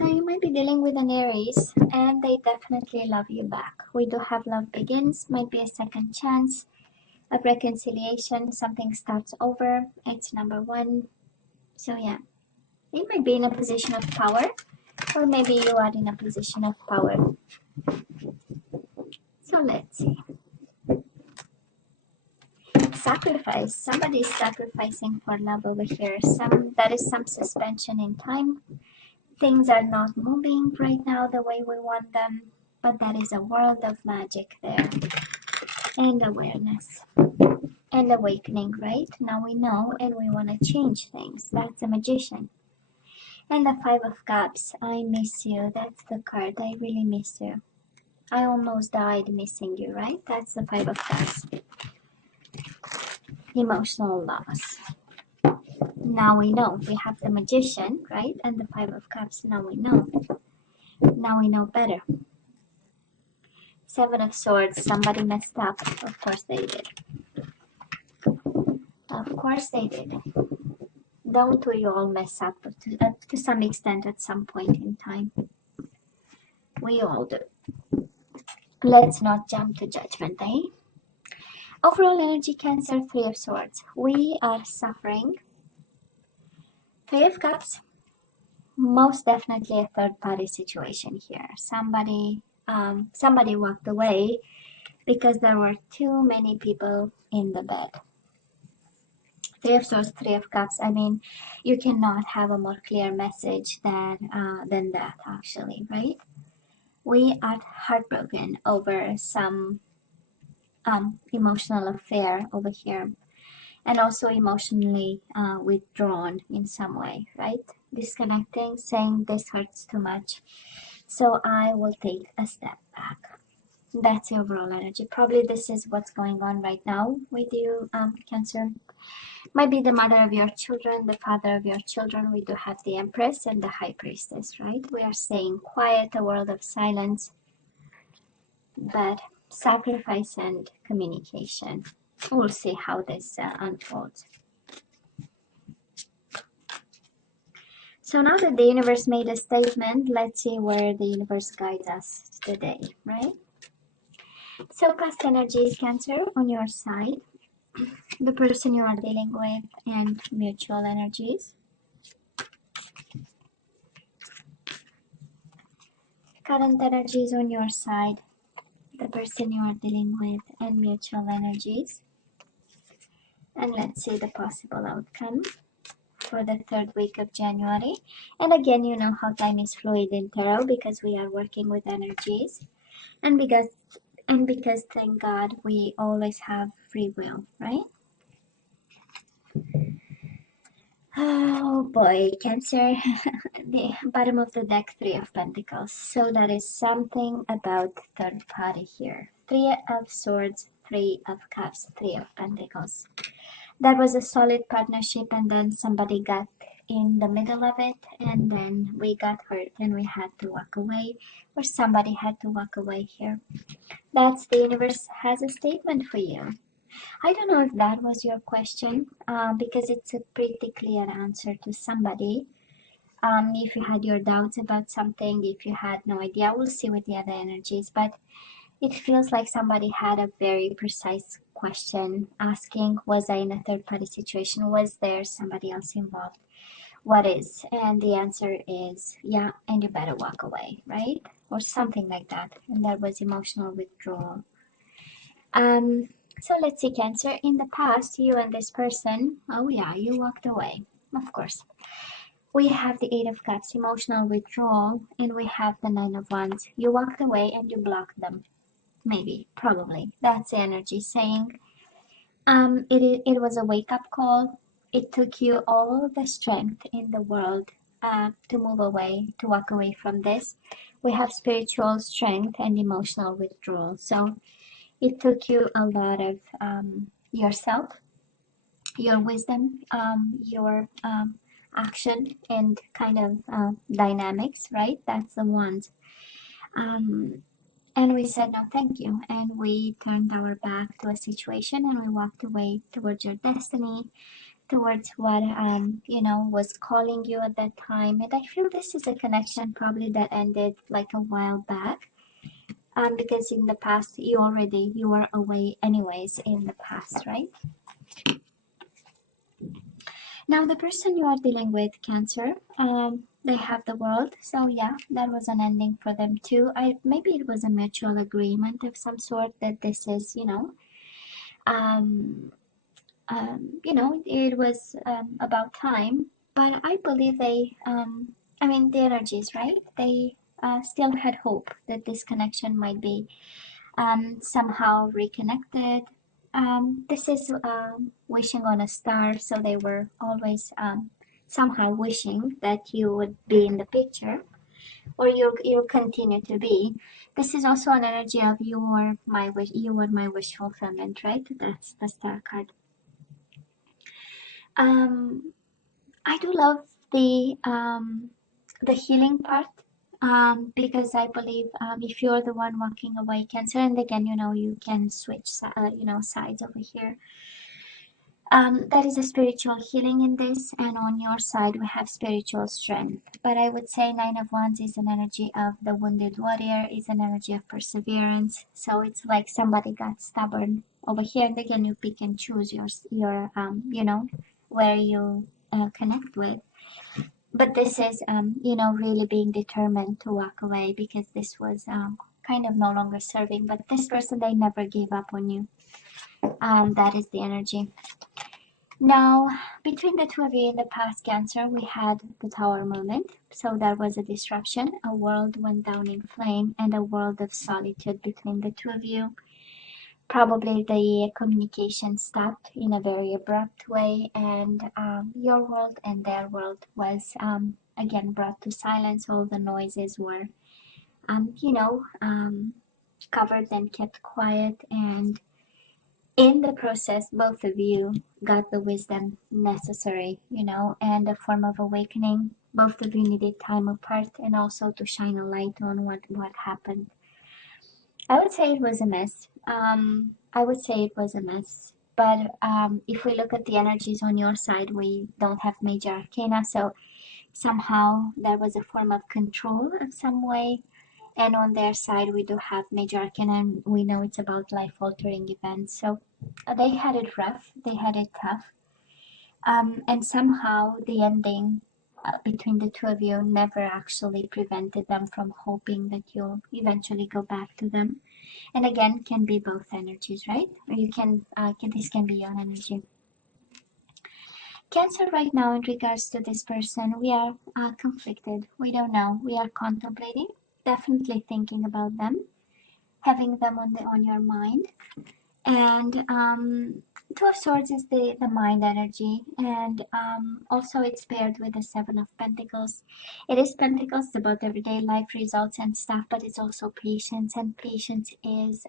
So you might be dealing with an Aries, and they definitely love you back. We do have love begins, might be a second chance, a reconciliation, something starts over. It's number one. So yeah, you might be in a position of power, or maybe you are in a position of power. So let's see. Sacrifice. Somebody is sacrificing for love over here. There is some suspension in time. Things are not moving right now the way we want them, but there is a world of magic there, and awareness and awakening. Right now we know, and we want to change things. That's a magician. And the Five of Cups. I miss you. That's the card. I really miss you. I almost died missing you, right? That's the Five of Cups. Emotional loss. Now we know. We have the Magician, right? And the Five of Cups. Now we know. Now we know better. Seven of Swords. Somebody messed up. Of course they did. Of course they did. Don't we all mess up to some extent at some point in time? We all do. Let's not jump to judgment, eh? Overall energy, Cancer, Three of Swords. We are suffering. Three of Cups. Most definitely a third-party situation here. Somebody walked away because there were too many people in the bed. Three of Swords, Three of Cups. I mean, you cannot have a more clear message than that, actually, right? We are heartbroken over some emotional affair over here, and also emotionally withdrawn in some way, right? Disconnecting, saying this hurts too much, so I will take a step back. That's the overall energy. Probably this is what's going on right now with you, Cancer. Might be the mother of your children, the father of your children. We do have the Empress and the High Priestess, right? We are staying quiet, a world of silence, but sacrifice and communication. We'll see how this unfolds. So now that the universe made a statement, let's see where the universe guides us today, right? So past energies, Cancer, on your side, the person you are dealing with, and mutual energies. Current energies on your side, the person you are dealing with, and mutual energies. And let's see the possible outcome for the third week of January. And again, you know how time is fluid in tarot because we are working with energies, and because thank God we always have free will, right? Oh boy, Cancer. The bottom of the deck, Three of Pentacles. So that is something about third party here. Three of Swords, Three of Cups, Three of Pentacles. That was a solid partnership, and then somebody got in the middle of it, and then we got hurt and we had to walk away, or somebody had to walk away here. That's the universe has a statement for you. I don't know if that was your question, because it's a pretty clear answer to somebody. If you had your doubts about something, if you had no idea, we'll see with the other energies, but it feels like somebody had a very precise question asking, was I in a third party situation? Was there somebody else involved? What is? And the answer is yeah, and you better walk away, right? Or something like that. And that was emotional withdrawal. So let's see, Cancer. In the past, you and this person, oh yeah, you walked away, of course. We have the Eight of Cups, emotional withdrawal, and we have the Nine of Wands. You walked away and you blocked them. Maybe, probably. That's the energy saying it was a wake-up call. It took you all the strength in the world to move away, to walk away from this. We have spiritual strength and emotional withdrawal. So it took you a lot of yourself, your wisdom, your action, and kind of dynamics, right? That's the ones. And we said no thank you, and we turned our back to a situation and we walked away towards your destiny, towards what was calling you at that time. And I feel this is a connection probably that ended like a while back, because in the past you were away anyways in the past, right? Now the person you are dealing with, Cancer, they have the World, so yeah, that was an ending for them too. Maybe it was a mutual agreement of some sort that this is, um, it was about time. But I believe the energies, right? They still had hope that this connection might be somehow reconnected. This is wishing on a star, so they were always somehow wishing that you would be in the picture, or you'll continue to be. This is also an energy of you were my wish fulfillment, right? That's the star card. I do love the healing part, because I believe if you're the one walking away, Cancer, and again, you can switch sides over here. There is a spiritual healing in this, and on your side we have spiritual strength. But I would say Nine of Wands is an energy of the wounded warrior, is an energy of perseverance. So it's like somebody got stubborn over here, and again you pick and choose your where you connect with. But this is really being determined to walk away, because this was kind of no longer serving. But this person, they never gave up on you. That is the energy. Now, between the two of you in the past, Cancer, we had the Tower moment. So there was a disruption, a world went down in flame, and a world of solitude between the two of you. Probably the communication stopped in a very abrupt way, and your world and their world was again brought to silence. All the noises were, covered and kept quiet, and in the process, both of you got the wisdom necessary, and a form of awakening. Both of you needed time apart, and also to shine a light on what happened. I would say it was a mess. But if we look at the energies on your side, we don't have major arcana, so somehow there was a form of control of some way. And on their side, we do have major arcana, and we know it's about life-altering events. So they had it rough, they had it tough. And somehow the ending between the two of you never actually prevented them from hoping that you'll eventually go back to them. And again, can be both energies, right? Or you this can be your energy. Cancer, right now, in regards to this person, we are conflicted. We don't know. We are contemplating, definitely thinking about them, having them on your mind. And Two of Swords is the mind energy, and also it's paired with the Seven of Pentacles. It is Pentacles, about everyday life results and stuff, but it's also patience, and patience is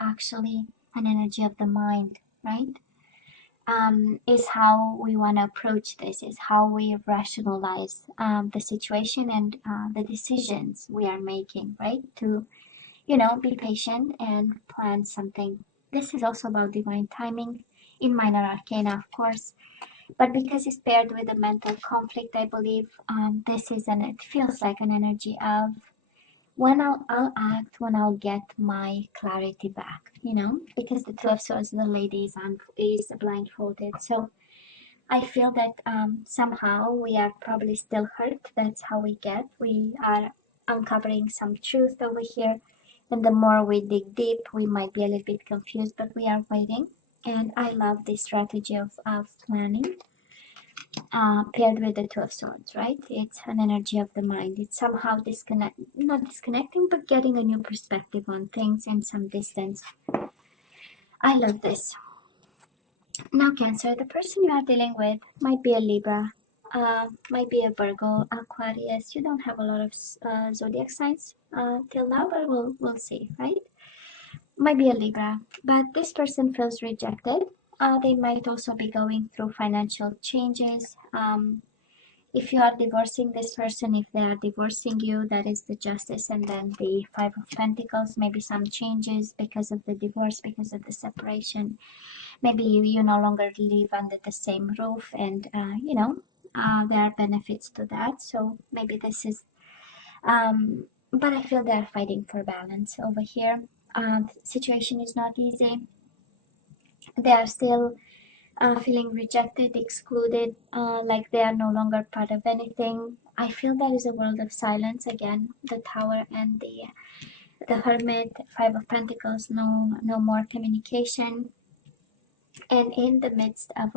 actually an energy of the mind, right? Is how we want to approach this, is how we rationalize the situation and the decisions we are making, right? To be patient and plan something. This is also about divine timing in minor arcana, of course, but because it's paired with a mental conflict, I believe it feels like an energy of when I'll act when I'll get my clarity back, because the Two of Swords, the lady is blindfolded. So I feel that somehow we are probably still hurt. That's how we are uncovering some truth over here. And the more we dig deep, we might be a little bit confused, but we are waiting. And I love this strategy of planning paired with the Two of Swords, right? It's an energy of the mind. It's somehow not disconnecting, but getting a new perspective on things and some distance. I love this. Now, Cancer, the person you are dealing with might be a Libra, might be a Virgo, Aquarius. You don't have a lot of zodiac signs till now, but we'll see, right? Might be a Libra, but this person feels rejected. They might also be going through financial changes. If you are divorcing this person, if they are divorcing you, that is the Justice, and then the Five of Pentacles. Maybe some changes because of the divorce, because of the separation. Maybe you no longer live under the same roof, and there are benefits to that. So maybe this is, but I feel they're fighting for balance over here. The situation is not easy. They are still feeling rejected, excluded, like they are no longer part of anything. I feel there is a world of silence again. The Tower and the Hermit, Five of Pentacles. No more communication. And in the midst of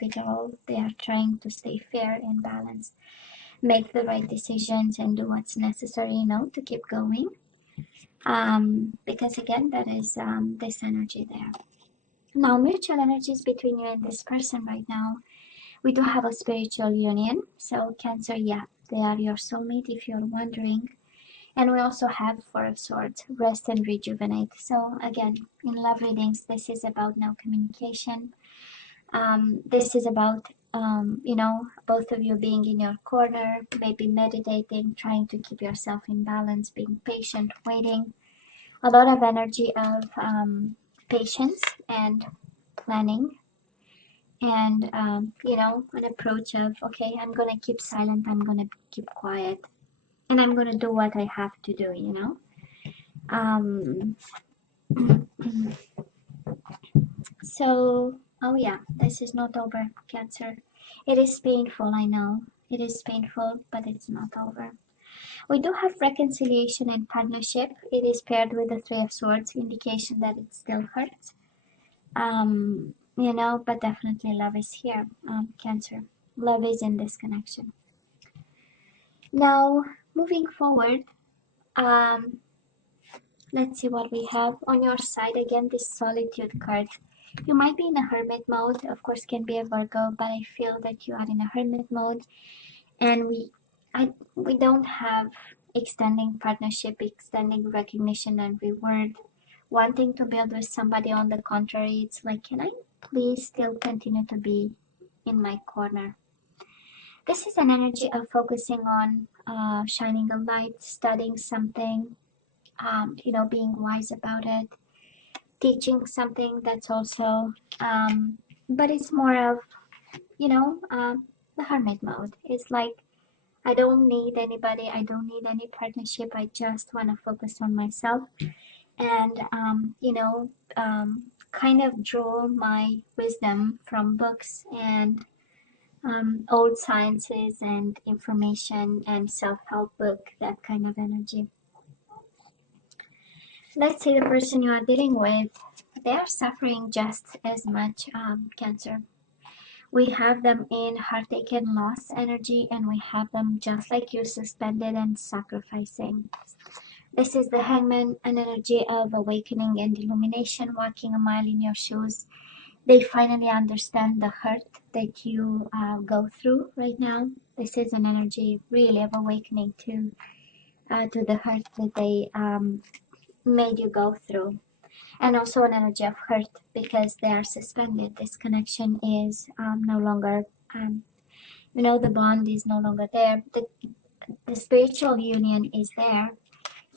it all, they are trying to stay fair and balanced, make the right decisions, and do what's necessary, to keep going. Because again, that is this energy there. Now, mutual energies between you and this person right now. We do have a spiritual union. So Cancer, yeah, they are your soulmate if you're wondering. And we also have Four of Swords, rest and rejuvenate. So again, in love readings, this is about now communication. This is about, both of you being in your corner, maybe meditating, trying to keep yourself in balance, being patient, waiting. A lot of energy of patience and planning. And, an approach of, okay, I'm going to keep silent, I'm going to keep quiet, and I'm going to do what I have to do. Um, so, oh yeah, this is not over, Cancer. It is painful, I know. It is painful, but it's not over. We do have reconciliation and partnership. It is paired with the Three of Swords, indication that it still hurts. But definitely love is here, Cancer. Love is in this connection. Now, moving forward, let's see what we have on your side. Again, this Solitude card. You might be in a hermit mode. Of course, can be a Virgo, but I feel that you are in a hermit mode, and we don't have extending partnership, extending recognition and reward. Wanting to build with somebody, on the contrary, it's like, can I please still continue to be in my corner? This is an energy of focusing on shining a light, studying something, being wise about it, teaching something. That's also, but it's more of, the hermit mode. It's like, I don't need anybody, I don't need any partnership, I just want to focus on myself and, kind of draw my wisdom from books and old sciences and information and self-help book, that kind of energy. Let's say the person you are dealing with, they are suffering just as much, Cancer. We have them in heartache and loss energy, and we have them just like you, suspended and sacrificing. This is the Hangman, an energy of awakening and illumination, walking a mile in your shoes. They finally understand the hurt that you go through right now. This is an energy really of awakening to the hurt that they made you go through. And also an energy of hurt because they are suspended. This connection is no longer, the bond is no longer there. The spiritual union is there.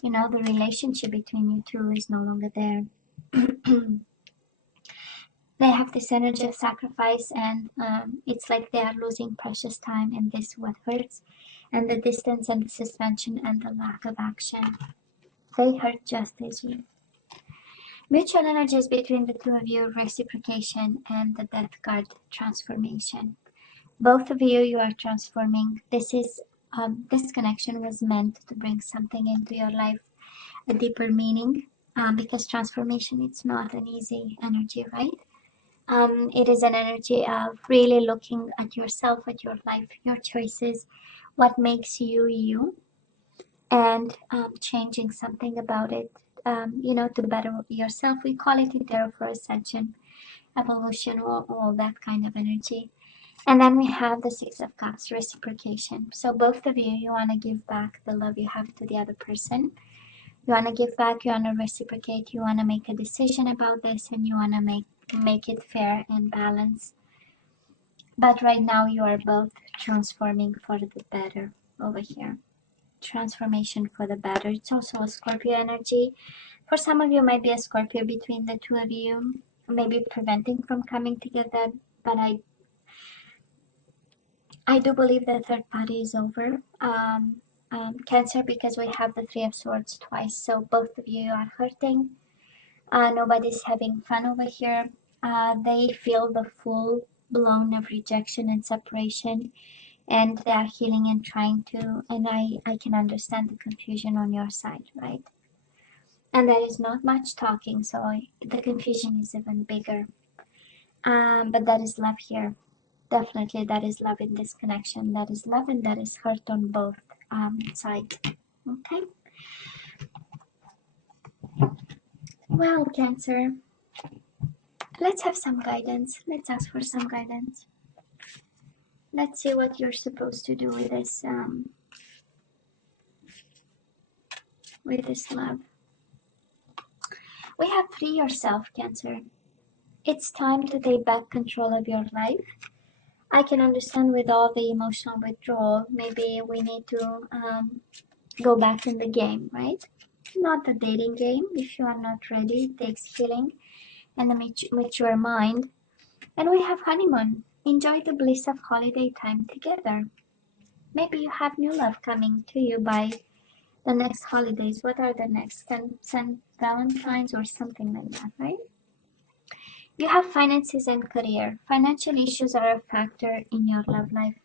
The relationship between you two is no longer there. They have this energy of sacrifice, and it's like they are losing precious time, and this is what hurts. And the distance and the suspension and the lack of action, they hurt just as you. Mutual energies between the two of you, reciprocation, and the Death card, transformation. Both of you, you are transforming. This connection was meant to bring something into your life, a deeper meaning, because transformation, it's not an easy energy, right? It is an energy of really looking at yourself, at your life, your choices, what makes you you, and changing something about it, to better yourself. We call it Tarot for Ascension, evolution, all that kind of energy. And then we have the Six of Cups, reciprocation. So both of you, you want to give back the love you have to the other person. You want to give back, you want to reciprocate, you want to make a decision about this, and you want to make it fair and balanced. But right now you are both transforming for the better over here. Transformation for the better. It's also a Scorpio energy. For some of you, might be a Scorpio between the two of you, maybe preventing from coming together. But I do believe the third party is over. Cancer, because we have the Three of Swords twice, so both of you are hurting. Nobody's having fun over here. They feel the full blown of rejection and separation, and they are healing and trying to, and I can understand the confusion on your side, right? And there is not much talking, so the confusion is even bigger. But that is love here. Definitely, that is love in this connection. That is love, and that is hurt on both sides. Okay. Well, Cancer, let's have some guidance. Let's ask for some guidance. Let's see what you're supposed to do with this love. We have free yourself, Cancer. It's time to take back control of your life. I can understand with all the emotional withdrawal, maybe we need to go back in the game, right? Not the dating game. If you are not ready, it takes healing and a mature mind. And we have honeymoon. Enjoy the bliss of holiday time together. Maybe you have new love coming to you by the next holidays. What are the next? St. Valentine's or something like that, right? You have finances and career. Financial issues are a factor in your love life.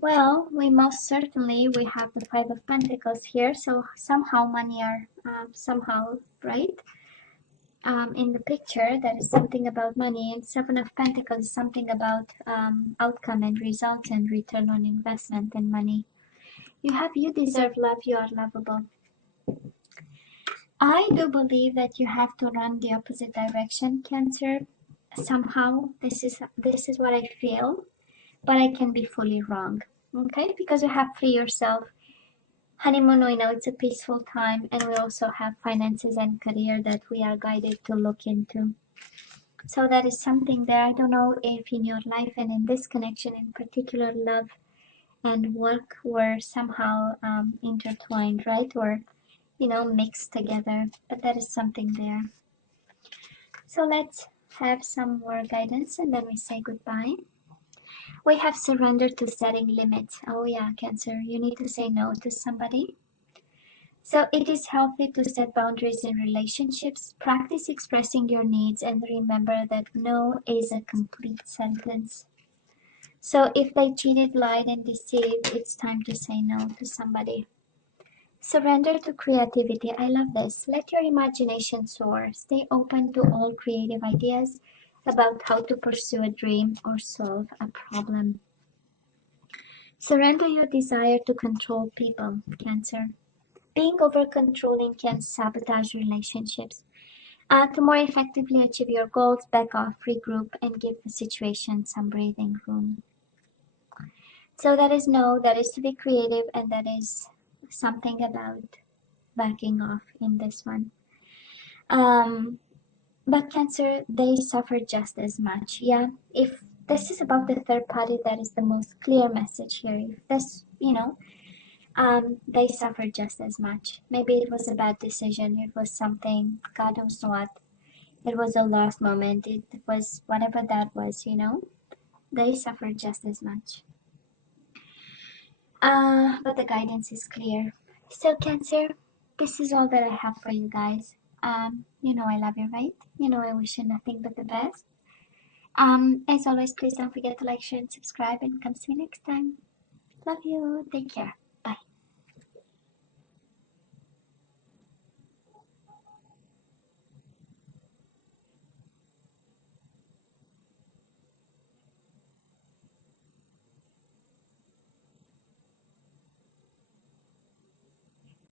Well, we most certainly, we have the Five of Pentacles here, so somehow money are somehow, right? In the picture, there is something about money, and Seven of Pentacles is something about outcome and results and return on investment and money. You deserve love, you are lovable. I do believe that you have to run the opposite direction, Cancer. Somehow, this is what I feel, but I can be fully wrong. Okay, because you have free yourself. Honeymoon, we know it's a peaceful time, and we also have finances and career that we are guided to look into. So that is something there. I don't know if in your life and in this connection in particular, love and work were somehow intertwined, right? Or, mixed together, but that is something there. So let's have some more guidance and then we say goodbye. We have surrender to setting limits. Oh yeah, Cancer, you need to say no to somebody. So it is healthy to set boundaries in relationships. Practice expressing your needs and remember that no is a complete sentence. So if they cheated, lied, and deceived, it's time to say no to somebody. Surrender to creativity. I love this. Let your imagination soar. Stay open to all creative ideas about how to pursue a dream or solve a problem. Surrender your desire to control people, Cancer. Being over-controlling can sabotage relationships. To more effectively achieve your goals, back off, regroup, and give the situation some breathing room. So that is no, that is to be creative, and that is something about backing off in this one. But Cancer, they suffer just as much. Yeah, if this is about the third party, that is the most clear message here. If this, they suffer just as much. Maybe it was a bad decision. It was something, God knows what. It was a lost moment. It was whatever that was, They suffer just as much. But the guidance is clear. So Cancer, this is all that I have for you guys. I love you, right? I wish you nothing but the best. As always, please don't forget to like, share, and subscribe, and come see me next time. Love you. Take care.